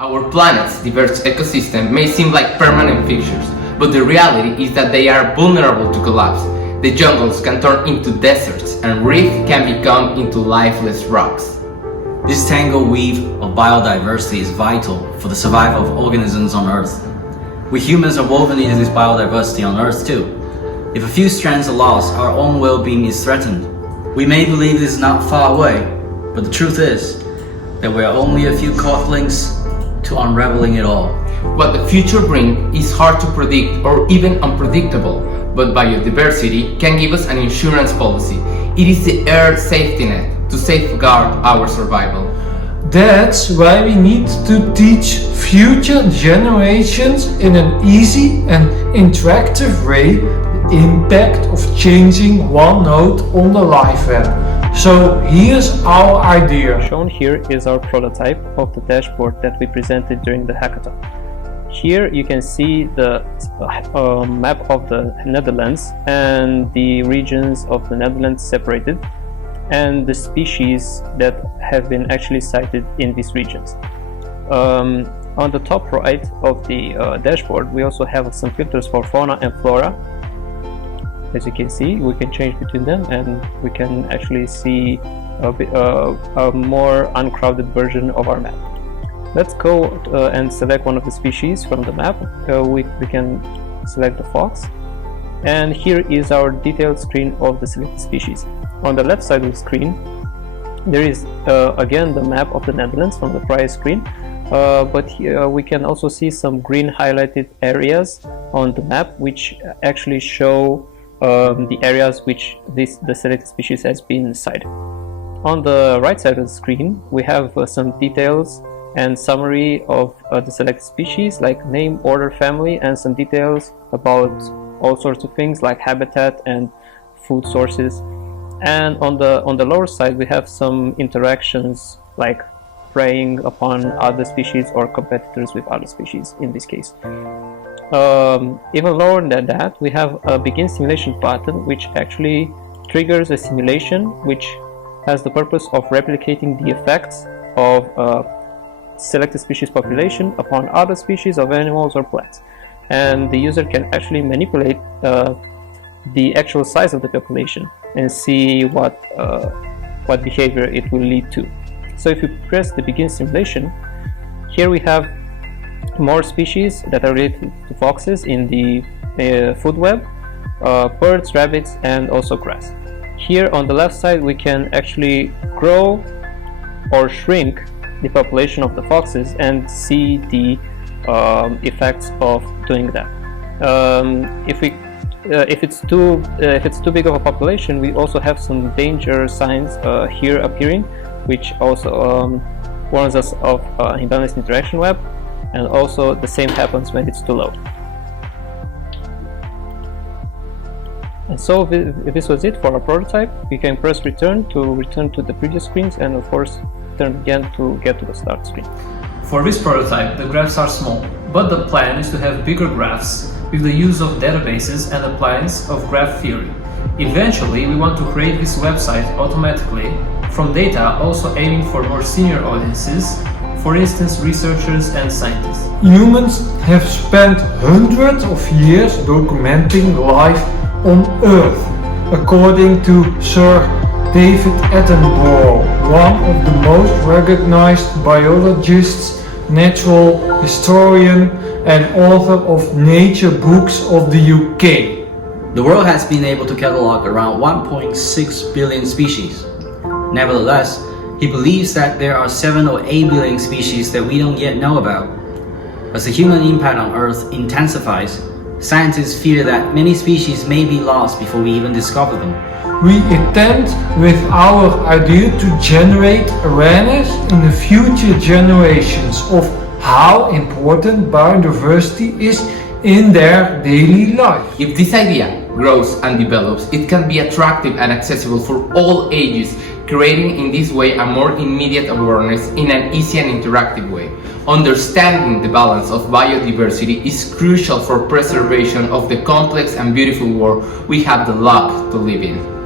Our planet's diverse ecosystem may seem like permanent fixtures, but the reality is that they are vulnerable to collapse. The jungles can turn into deserts and reefs can become into lifeless rocks. This tangled weave of biodiversity is vital for the survival of organisms on Earth. We humans are woven into this biodiversity on Earth too. If a few strands are lost, our own well-being is threatened. We may believe this is not far away, but the truth is that we are only a few caught links to unraveling it all. What the future brings is hard to predict or even unpredictable, but biodiversity can give us an insurance policy. It is the Earth safety net to safeguard our survival. That's why we need to teach future generations in an easy and interactive way the impact of changing one node on the life web. So here's our idea. Shown here is our prototype of the dashboard that we presented during the hackathon. Here you can see the map of the Netherlands and the regions of the Netherlands separated, and the species that have been actually cited in these regions. On the top right of the dashboard, we also have some filters for fauna and flora. As you can see, we can change between them and we can actually see a more uncrowded version of our map. Let's go and select one of the species from the map. We can select the fox, and here is our detailed screen of the selected species. On the left side of the screen there is again the map of the Netherlands from the prior screen, but here we can also see some green highlighted areas on the map which actually show the areas which the selected species has been cited. On the right side of the screen we have some details and summary of the selected species, like name, order, family, and some details about all sorts of things like habitat and food sources. And on the lower side we have some interactions like preying upon other species or competitors with other species in this case. Even lower than that we have a begin simulation button which actually triggers a simulation which has the purpose of replicating the effects of selected species population upon other species of animals or plants, and the user can actually manipulate the actual size of the population and see what behavior it will lead to. So if you press the begin simulation, here we have more species that are related to foxes in the food web, birds, rabbits, and also grass. Here on the left side we can actually grow or shrink the population of the foxes and see the effects of doing that. If it's too big of a population, we also have some danger signs here appearing, which also warns us of imbalanced interaction web, and also the same happens when it's too low. And so this was it for our prototype. We can press return to the previous screens, and of course turn again to get to the start screen. For this prototype, the graphs are small, but the plan is to have bigger graphs with the use of databases and appliance of graph theory. Eventually, we want to create this website automatically from data, also aiming for more senior audiences, for instance researchers and scientists. Humans have spent hundreds of years documenting life on Earth, according to Sir David Attenborough, one of the most recognized biologists, natural historian, and author of nature books of the UK. The world has been able to catalog around 1.6 billion species. Nevertheless, he believes that there are 7 or 8 billion species that we don't yet know about. As the human impact on Earth intensifies, scientists fear that many species may be lost before we even discover them. We intend with our idea to generate awareness in the future generations of how important biodiversity is in their daily life. If this idea grows and develops, it can be attractive and accessible for all ages, creating in this way a more immediate awareness in an easy and interactive way. Understanding the balance of biodiversity is crucial for preservation of the complex and beautiful world we have the luck to live in.